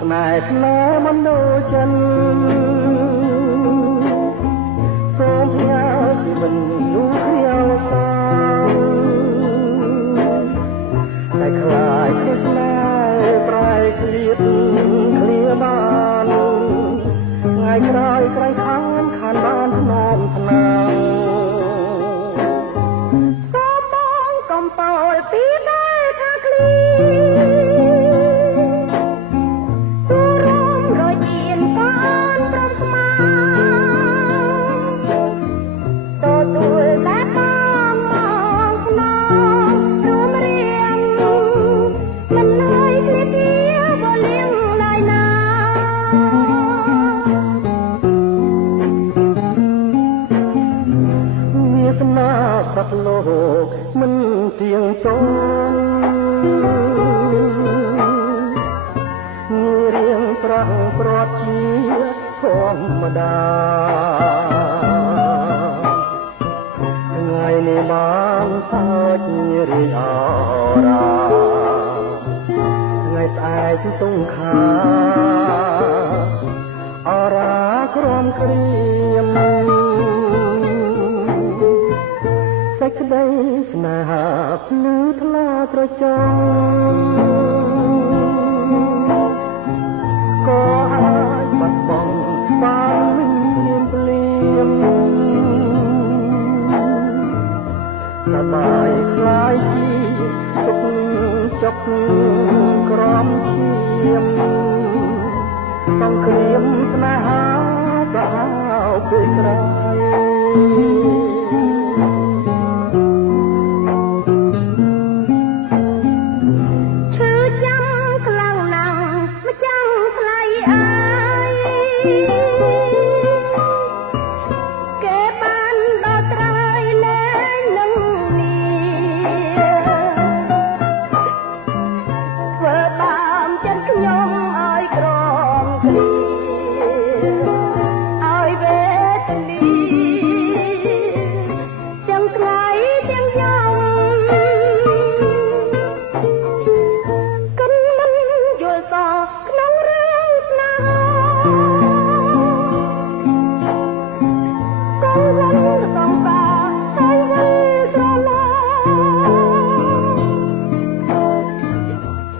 ស្នេហ៍ស្នេហ៍មនោចិនសូមផ្ញើជីវិតយូរគ្រាវសាតែខ្លាចគេស្នេហ៍ប្រែឃ្លាតឃ្លាបានថ្ងៃក្រោយក្រៃខានបានថ្នមថ្នាងសូមបងកំពើពីដែរថាឃ្លីសត្វលោកមិនទៀងទាត់រៀងប្រាំងព្រាត់ជាធម្មតាថ្ងៃនេះបានសើចរីកអរាថ្ងៃស្អែកទុំខាអរាក្រំក្រៀមសេចក្តីស្នេហាភ្លឺថ្លាត្រចង់ក៏អាចបាត់បង់បានវិញភ្លាមសបាយខ្លាយជាទុកចុកក្រំឈាមសង្គ្រាមស្នេហាសាហាវពេកក្រៃ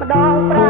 ម្ដង